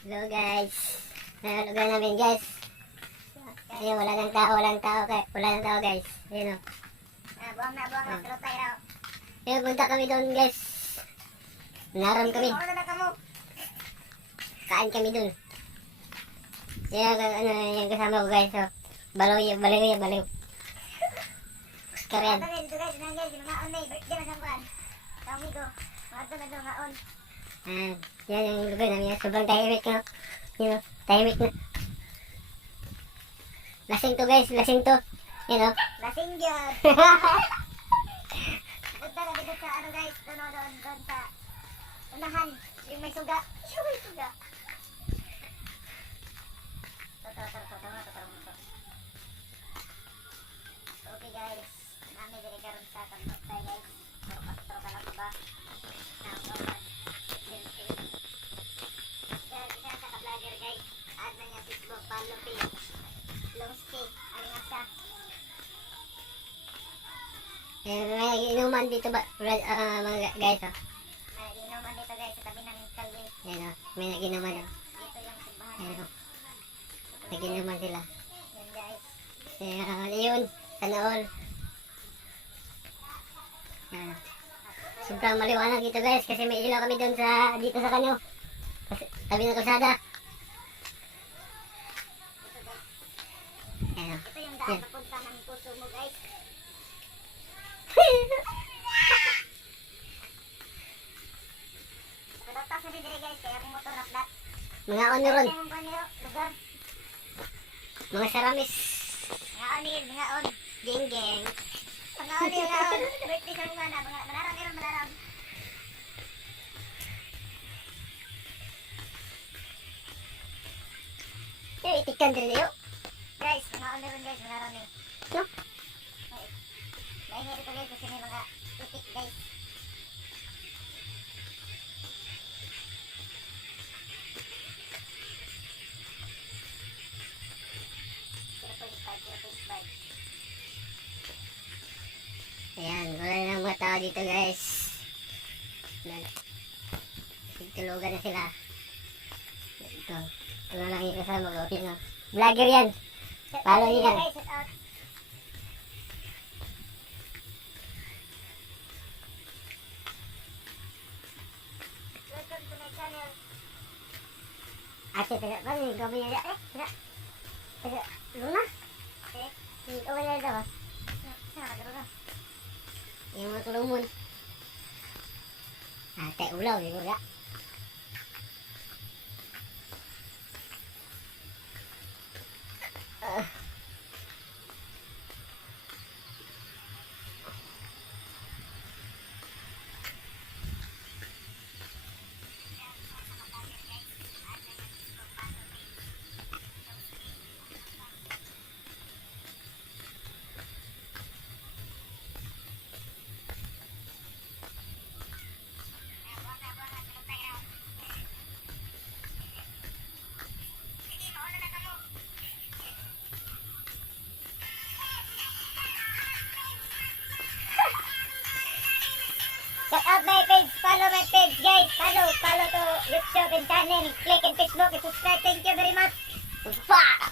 Hello guys. Lugar namin guys. Ayun, wala nang tao guys. Ayun o. Buwang na, tulo tayo raw. Ayun, punta kami doon guys. Naram kami. Wala na kamo. Kain kami doon. Ayun, yung kasama ko guys. So, baliw. Oscar yan. Dito guys, nangyay, may birthday na sampan. Kami ko, mga na ngaon. Yan yung lugar namin. Sobrang tahimik no. Yun o, tahimik na. Lasing to guys, lasing to. Yan o. Lasing yun. Punta na dito sa ano guys, doon sa unahan. Yung may suga. Yung suga. Okay guys, nami diri karon sa kanto tayo guys. Pero ka lang ba? Isa sa ka-vlogger guys. Add na niya Facebook, follow page. Longski, alingasa. May inuman dito ba? Mga guys o. Inuman dito guys sa tabi ng kalye. Yan o, may naginuman o. Dito yung simbahan. Yan o. Naginuman sila. Yan guys. Ayun, sana all. Sobrang maliwanag dito guys kasi may ilaw kami doon dito sa kanyo. Tabi ng kalsada. Ayan. Ito yung daan papunta ng puso mo guys. Pagkatapos na din guys, kaya akong motor na flat. Mga ano ron, Yung kanyo, lugar. mga saramis. Mga anil, mga on. Geng. Mga anil, mga on. Birthday sa mga na, mga malarang meron, malarang. Itikan din niyo. Guys, mga anil ron guys, malarang eh. No? Maingay dito guys kasi may mga itik guys. Ayan, wala na mga tao dito guys. Nagtulugan na sila. Ito na lang yung kasama ko. Yun o. Vlogger yan. Follow niyo yan. Guys, shout out. Welcome to my channel. Ate, paano yung gawin niya? Luna? Yung gawin niya daw. Yung mga tulungan. Ate, ulaw. Yung ulaw. Check out my page, follow my page guys, follow to YouTube and channel, click in Facebook, and subscribe, thank you very much. Pa!